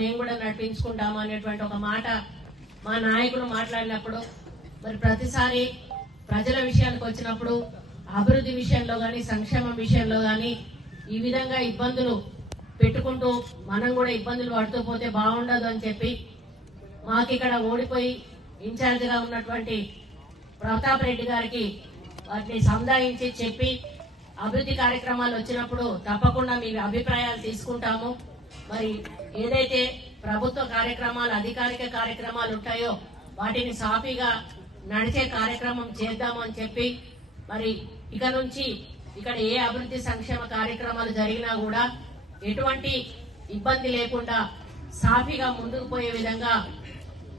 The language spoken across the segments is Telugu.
మేము కూడా నడిపించుకుంటాము అనేటువంటి ఒక మాట మా నాయకులు మాట్లాడినప్పుడు మరి ప్రతిసారి ప్రజల విషయానికి వచ్చినప్పుడు అభివృద్ధి విషయంలో గాని సంక్షేమం విషయంలో గాని ఈ విధంగా ఇబ్బందులు పెట్టుకుంటూ మనం కూడా ఇబ్బందులు పడుతూ పోతే బాగుండదు అని చెప్పి మాకు ఇక్కడ ఓడిపోయి ఇన్ఛార్జ్ గా ఉన్నటువంటి ప్రతాప్ రెడ్డి గారికి వాటిని సంధాయించి చెప్పి అభివృద్ధి కార్యక్రమాలు వచ్చినప్పుడు తప్పకుండా మీ అభిప్రాయాలు తీసుకుంటాము. మరి ఏదైతే ప్రభుత్వ కార్యక్రమాలు అధికారిక కార్యక్రమాలు ఉంటాయో వాటిని సాఫీగా నడిచే కార్యక్రమం చేద్దాము అని చెప్పి మరి ఇక నుంచి ఇక్కడ ఏ అభివృద్ధి సంక్షేమ కార్యక్రమాలు జరిగినా కూడా ఎటువంటి ఇబ్బంది లేకుండా సాఫీగా ముందుకు పోయే విధంగా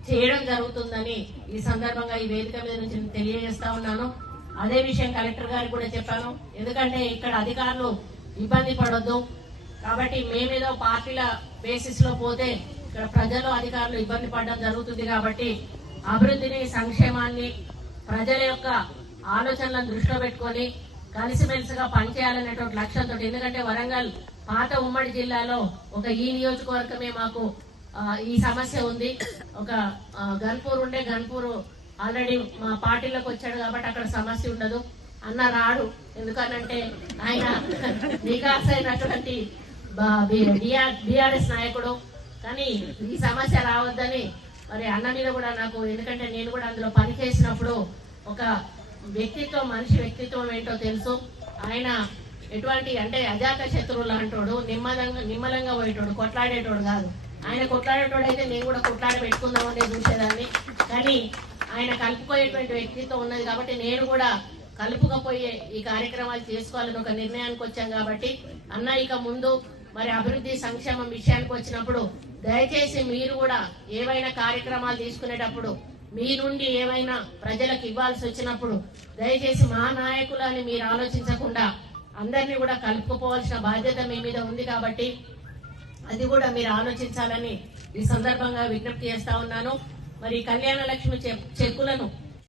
చేయడం జరుగుతుందని ఈ సందర్భంగా ఈ వేదిక మీద నుంచి తెలియజేస్తా ఉన్నాను. అదే విషయం కలెక్టర్ గారికి కూడా చెప్పాను. ఎందుకంటే ఇక్కడ అధికారులు ఇబ్బంది పడొద్దు కాబట్టి మేమేదో పార్టీల బేసిస్ లో పోతే ఇక్కడ ప్రజలు అధికారులు ఇబ్బంది పడడం జరుగుతుంది కాబట్టి అభివృద్ధిని సంక్షేమాన్ని ప్రజల యొక్క ఆలోచనలను దృష్టిలో పెట్టుకొని కలిసిమెలిసిగా పనిచేయాలనేటువంటి లక్ష్యంతో, ఎందుకంటే వరంగల్ పాత ఉమ్మడి జిల్లాలో ఒక ఈ నియోజకవర్గమే మాకు ఈ సమస్య ఉంది. ఒక గన్పూర్ ఉండే గన్పూర్ ఆల్రెడీ మా పార్టీలోకి వచ్చాడు కాబట్టి అక్కడ సమస్య ఉండదు. అన్న రాడు ఎందుకనంటే ఆయన నికాస్ అయినటువంటి బీఆర్ఎస్ నాయకుడు. కానీ ఈ సమస్య రావద్దని మరి అన్న మీద కూడా నాకు, ఎందుకంటే నేను కూడా అందులో పని చేసినప్పుడు ఒక వ్యక్తిత్వం, మనిషి వ్యక్తిత్వం ఏంటో తెలుసు. ఆయన ఎటువంటి అంటే అజాత శత్రువు లాంటోడు, నిమ్మలంగా పోయేటోడు, కొట్లాడేటోడు కాదు. ఆయన కొట్లాడేటోడు అయితే నేను కూడా కొట్లాడ పెట్టుకుందామని చూసేదాన్ని. కానీ ఆయన కలుపుకోయేటువంటి వ్యక్తిత్వం ఉన్నది కాబట్టి నేను కూడా కలుపుకపోయే ఈ కార్యక్రమాలు చేసుకోవాలని ఒక నిర్ణయానికి వచ్చాం. కాబట్టి అన్న ఇక ముందు మరి అభివృద్ధి సంక్షేమం విషయానికి వచ్చినప్పుడు దయచేసి మీరు కూడా ఏవైనా కార్యక్రమాలు తీసుకునేటప్పుడు మీ నుండి ఏమైనా ప్రజలకు ఇవ్వాల్సి వచ్చినప్పుడు దయచేసి మా నాయకులని మీరు ఆలోచించకుండా అందరినీ కూడా కలుపుకోవాల్సిన బాధ్యత మీ మీద ఉంది. కాబట్టి అది కూడా మీరు ఆలోచించాలని ఈ సందర్భంగా విజ్ఞప్తి చేస్తా ఉన్నాను. మరి కళ్యాణ లక్ష్మి చెక్కులను